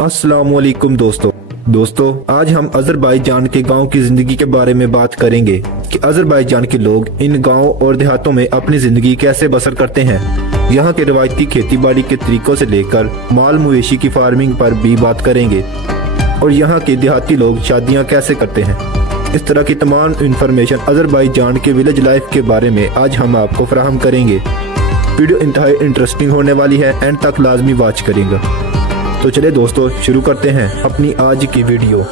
अस्सलामुअलैकुम दोस्तों आज हम अजरबैजान के गांव की जिंदगी के बारे में बात करेंगे कि अजरबैजान के लोग इन गांवों और देहातों में अपनी जिंदगी कैसे बसर करते हैं। यहाँ के रवायती खेती बाड़ी के तरीकों से लेकर माल मवेशी की फार्मिंग पर भी बात करेंगे और यहाँ के देहाती लोग शादियाँ कैसे करते हैं। इस तरह की तमाम इंफॉर्मेशन अजरबैजान के विलेज लाइफ के बारे में आज हम आपको फराहम करेंगे। वीडियो इंतहाई इंटरेस्टिंग होने वाली है, एंड तक लाजमी वॉच करेंगे। तो चले दोस्तों शुरू करते हैं अपनी आज की वीडियो।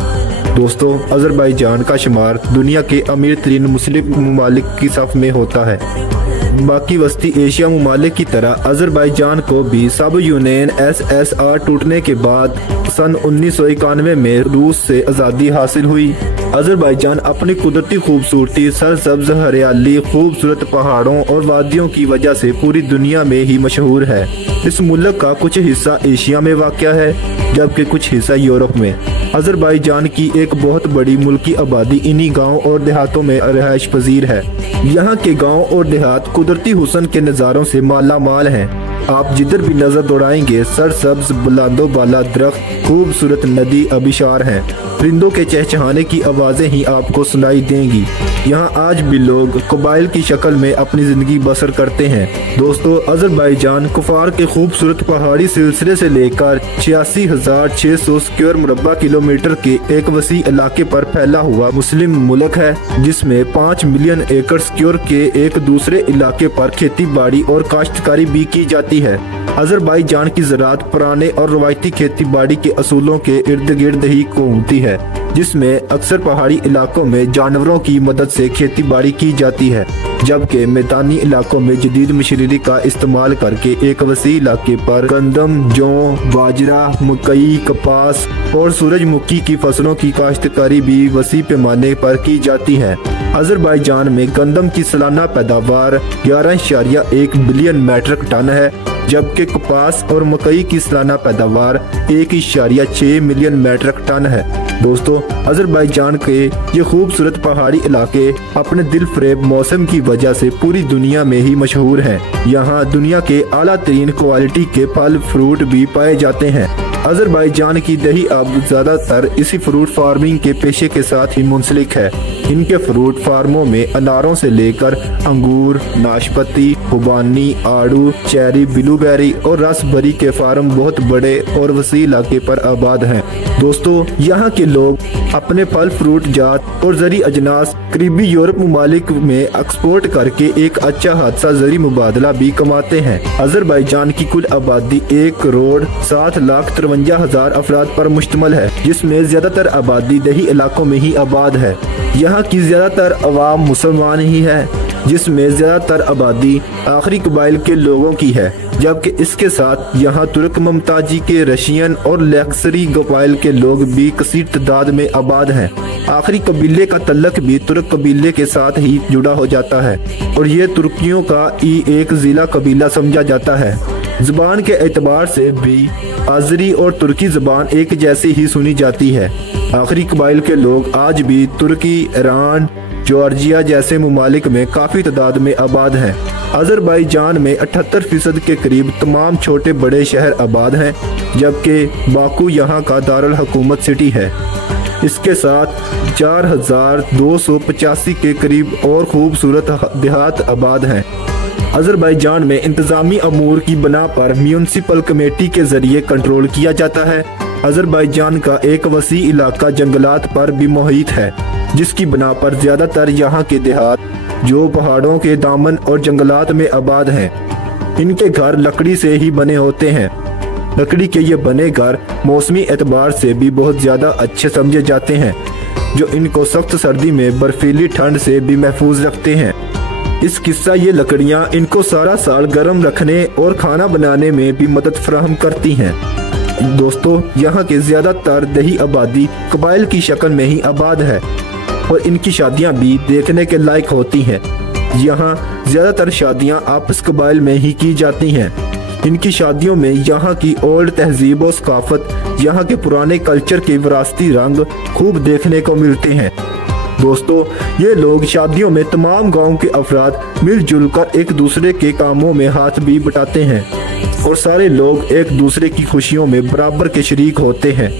दोस्तों अजरबैजान का शुमार दुनिया के अमीर तरीन मुस्लिम ममालिक की सफ में होता है। बाकी वस्ती एशिया ममालिक की तरह अजरबैजान को भी सब यूनियन SSR टूटने के बाद सन 1991 में रूस से आज़ादी हासिल हुई। अजरबैजान अपनी कुदरती खूबसूरती, सरसब्ज हरियाली, खूबसूरत पहाड़ों और वादियों की वजह से पूरी दुनिया में ही मशहूर है। इस मुल्क का कुछ हिस्सा एशिया में वाक़या है जबकि कुछ हिस्सा यूरोप में। अजरबैजान की एक बहुत बड़ी मुल्की आबादी इन्हीं गाँव और देहातों में रिहाइश पजीर है। यहाँ के गाँव और देहात कुदरती हुस्न के नज़ारों से माला माल हैं। आप जिधर भी नजर दौड़ाएंगे सरसब्ज बुलंदो बाला दरख्त, खूबसूरत नदी आबिशार हैं। परिंदों के चहचहाने की आवाज़ें ही आपको सुनाई देंगी। यहाँ आज भी लोग कबाइल की शक्ल में अपनी ज़िंदगी बसर करते हैं। दोस्तों अजरबैजान कुफार के खूबसूरत पहाड़ी सिलसिले से लेकर 86,600 स्क्वायर मुरब्बा किलोमीटर के एक वसी इलाके पर फैला हुआ मुस्लिम मुल्क है, जिसमें 5 मिलियन एकड़ स्क्वायर के एक दूसरे इलाके पर खेती बाड़ी और काश्तकारी भी की जाती है। अजरबैजान की ज़राअत पुराने और रवायती खेती बाड़ी के असूलों के इर्द गिर्द ही घूमती है, जिसमें अक्सर पहाड़ी इलाकों में जानवरों की मदद से खेती बाड़ी की जाती है, जबकि मैदानी इलाकों में जदीद मशीनरी का इस्तेमाल करके एक वसी इलाके पर गंदम, जौ, बाजरा, मकई, कपास और सूरजमुखी की फसलों की काश्तकारी भी वसी पैमाने पर की जाती है। अजरबैजान में गंदम की सालाना पैदावार 11.1 बिलियन मीट्रिक टन है, जबकि कपास और मकई की सालाना पैदावार 1.6 मिलियन मीट्रिक टन है। दोस्तों अजरबैजान के ये खूबसूरत पहाड़ी इलाके अपने दिलफरेब मौसम की वजह से पूरी दुनिया में ही मशहूर हैं। यहाँ दुनिया के आला तरीन क्वालिटी के फल फ्रूट भी पाए जाते हैं। अजरबैजान की दही अब ज्यादातर इसी फ्रूट फार्मिंग के पेशे के साथ ही मुंसलिक है। इनके फ्रूट फार्मों में अनारों से लेकर अंगूर, नाशपाती, खुबानी, आड़ू, चेरी, ब्लूबेरी और रसबेरी के फार्म बहुत बड़े और वसी इलाके पर आबाद हैं। दोस्तों यहाँ के लोग अपने फल फ्रूट जात और जरी अजनास करीबी यूरोप ममालिक में एक्सपोर्ट करके एक अच्छा खासा जरी मुबादला भी कमाते हैं। अजरबैजान की कुल आबादी 1,07,53,000 अफराद पर मुश्तमिल है, जिसमें ज्यादातर आबादी दही इलाकों में ही आबाद है। यहाँ की ज्यादातर अवाम मुसलमान ही है, जिसमें ज्यादातर आबादी आखिरी कबाइल के लोगों की है, जबकि इसके साथ यहाँ तुर्क ममताजी के, रशियन और लक्सरी कबाइल के लोग भी कसीर तादाद में आबाद हैं। आखिरी कबीले का तल्लक भी तुर्क कबीले के साथ ही जुड़ा हो जाता है और ये तुर्कियों का ही एक जिला कबीला समझा जाता है। जुबान के एतबार से भी आजरी और तुर्की जुबान एक जैसी ही सुनी जाती है। आखिरी कबाइल के लोग आज भी तुर्की, ईरान, जॉर्जिया जैसे ममालिक में काफ़ी तादाद में आबाद हैं। अजरबैजान में 78% के करीब तमाम छोटे बड़े शहर आबाद हैं, जबकि बाकू यहाँ का दारुल हुकूमत सिटी है। इसके साथ 4,285 के करीब और खूबसूरत देहात आबाद हैं। अजरबैजान में इंतजामी अमूर की बना पर म्यूनिसिपल कमेटी के जरिए कंट्रोल किया जाता है। अजरबैजान का एक वसी इलाका जंगलात पर भी मुहित है, जिसकी बना पर ज्यादातर यहाँ के देहात जो पहाड़ों के दामन और जंगलात में आबाद हैं। इनके घर लकड़ी से ही बने होते हैं। लकड़ी के ये बने घर मौसमी एतबार से भी बहुत ज्यादा अच्छे समझे जाते हैं, जो इनको सख्त सर्दी में बर्फीली ठंड से भी महफूज रखते हैं। इस किस्सा ये लकड़ियाँ इनको सारा साल गर्म रखने और खाना बनाने में भी मदद फराहम करती हैं। दोस्तों यहाँ के ज्यादातर दही आबादी कबाइल की शक्ल में ही आबाद है और इनकी शादियाँ भी देखने के लायक होती हैं। यहाँ ज्यादातर शादियाँ आपस कबाइल में ही की जाती हैं। इनकी शादियों में यहाँ की ओल्ड तहजीब और सकाफत, यहाँ के पुराने कल्चर के विरासती रंग खूब देखने को मिलते हैं। दोस्तों ये लोग शादियों में तमाम गांव के अफराद मिलजुल कर एक दूसरे के कामों में हाथ भी बटाते हैं। और सारे लोग एक दूसरे की खुशियों में बराबर के शरीक होते हैं।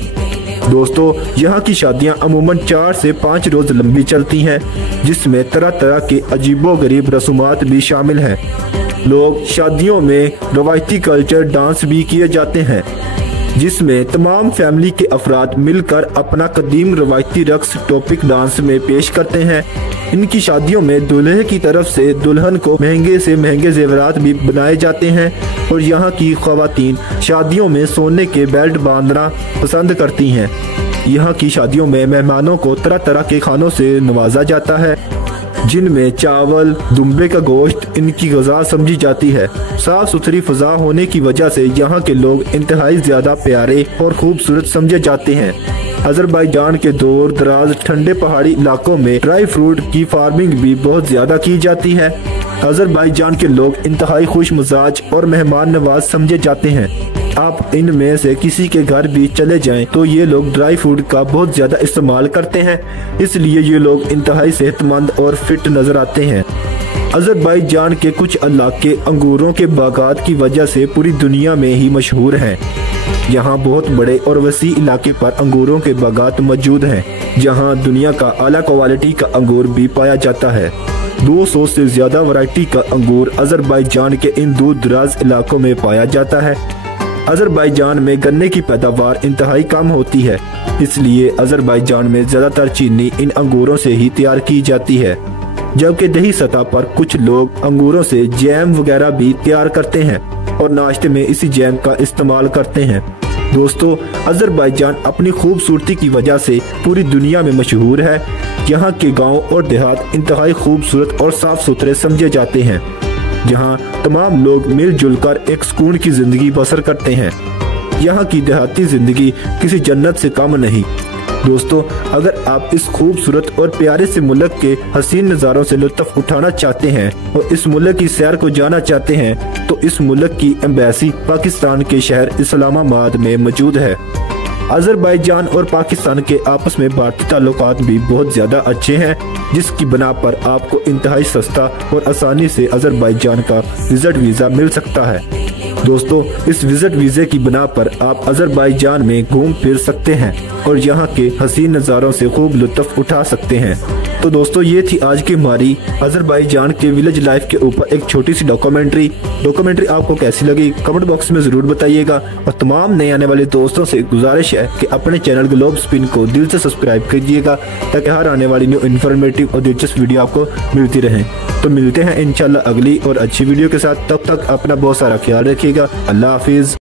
दोस्तों, यहाँ की शादियाँ अमूमन 4 से 5 रोज लंबी चलती हैं, जिसमें तरह तरह के अजीबोगरीब रसूमात भी शामिल हैं। लोग शादियों में रवायती कल्चर डांस भी किए जाते हैं, जिसमें तमाम फैमिली के अफराद मिलकर अपना कदीम रवायती रक्स टॉपिक डांस में पेश करते हैं। इनकी शादियों में दूल्हे की तरफ से दुल्हन को महंगे से महंगे जेवरात भी बनाए जाते हैं और यहाँ की ख्वातीन शादियों में सोने के बेल्ट बांधना पसंद करती हैं। यहाँ की शादियों में मेहमानों को तरह तरह के खानों से नवाजा जाता है, जिनमें चावल, दुम्बे का गोश्त इनकी ग़िज़ा समझी जाती है। साफ सुथरी फ़ज़ा होने की वजह से यहाँ के लोग इंतहाई ज़्यादा प्यारे और खूबसूरत समझे जाते हैं। अज़रबैजान के दूर दराज ठंडे पहाड़ी इलाकों में ड्राई फ्रूट की फार्मिंग भी बहुत ज़्यादा की जाती है। अज़रबैजान के लोग इंतहाई खुश मिजाज और मेहमान नवाज समझे जाते हैं। आप इनमें से किसी के घर भी चले जाएं तो ये लोग ड्राई फ्रूट का बहुत ज़्यादा इस्तेमाल करते हैं, इसलिए ये लोग इंतहाई सेहतमंद और फिट नज़र आते हैं। अज़रबैजान के कुछ इलाके अंगूरों के बागात की वजह से पूरी दुनिया में ही मशहूर हैं। यहाँ बहुत बड़े और वसी इलाके पर अंगूरों के बागात मौजूद हैं, जहाँ दुनिया का आला क्वालिटी का अंगूर भी पाया जाता है। 200 से ज़्यादा वैरायटी का अंगूर अज़रबैजान के इन दूर दराज इलाकों में पाया जाता है। अज़रबैजान में गन्ने की पैदावार इंतहाई कम होती है, इसलिए अज़रबैजान में ज़्यादातर चीनी इन अंगूरों से ही तैयार की जाती है, जबकि दही सतह पर कुछ लोग अंगूरों से जैम वगैरह भी तैयार करते हैं और नाश्ते में इसी जैम का इस्तेमाल करते हैं। दोस्तों, अज़रबैजान अपनी खूबसूरती की वजह से पूरी दुनिया में मशहूर है। यहाँ के गांव और देहात इंतहाई खूबसूरत और साफ सुथरे समझे जाते हैं, जहाँ तमाम लोग मिलजुल कर एक सुकून की जिंदगी बसर करते हैं। यहाँ की देहाती जिंदगी किसी जन्नत से कम नहीं। दोस्तों, अगर आप इस खूबसूरत और प्यारे से मुल्क के हसीन नज़ारों से लुत्फ़ उठाना चाहते हैं और इस मुल्क की सैर को जाना चाहते हैं, तो इस मुल्क की एम्बेसी पाकिस्तान के शहर इस्लामाबाद में मौजूद है। अज़रबैजान और पाकिस्तान के आपस में भारतीय ताल्लुकात भी बहुत ज़्यादा अच्छे हैं, जिसकी बना पर आपको इंतहाई सस्ता और आसानी से अज़रबैजान का विजिट वीज़ा मिल सकता है। दोस्तों, इस विजिट वीज़े की बना पर आप अज़रबैजान में घूम फिर सकते हैं और यहाँ के हसीन नज़ारों से खूब लुत्फ़ उठा सकते हैं। तो दोस्तों, ये थी आज की हमारी अज़रबैजान के विलेज लाइफ के ऊपर एक छोटी सी डॉक्यूमेंट्री आपको कैसी लगी कमेंट बॉक्स में ज़रूर बताइएगा। और तमाम नए आने वाले दोस्तों से गुजारिश है कि अपने चैनल ग्लोब स्पिन को दिल से सब्सक्राइब कीजिएगा, ताकि हर आने वाली न्यू इन्फॉर्मेटिव और दिलचस्प वीडियो आपको मिलती रहे। तो मिलते हैं इंशाल्लाह अगली और अच्छी वीडियो के साथ। तब तक अपना बहुत सारा ख्याल रखिएगा। अल्लाह हाफिज़।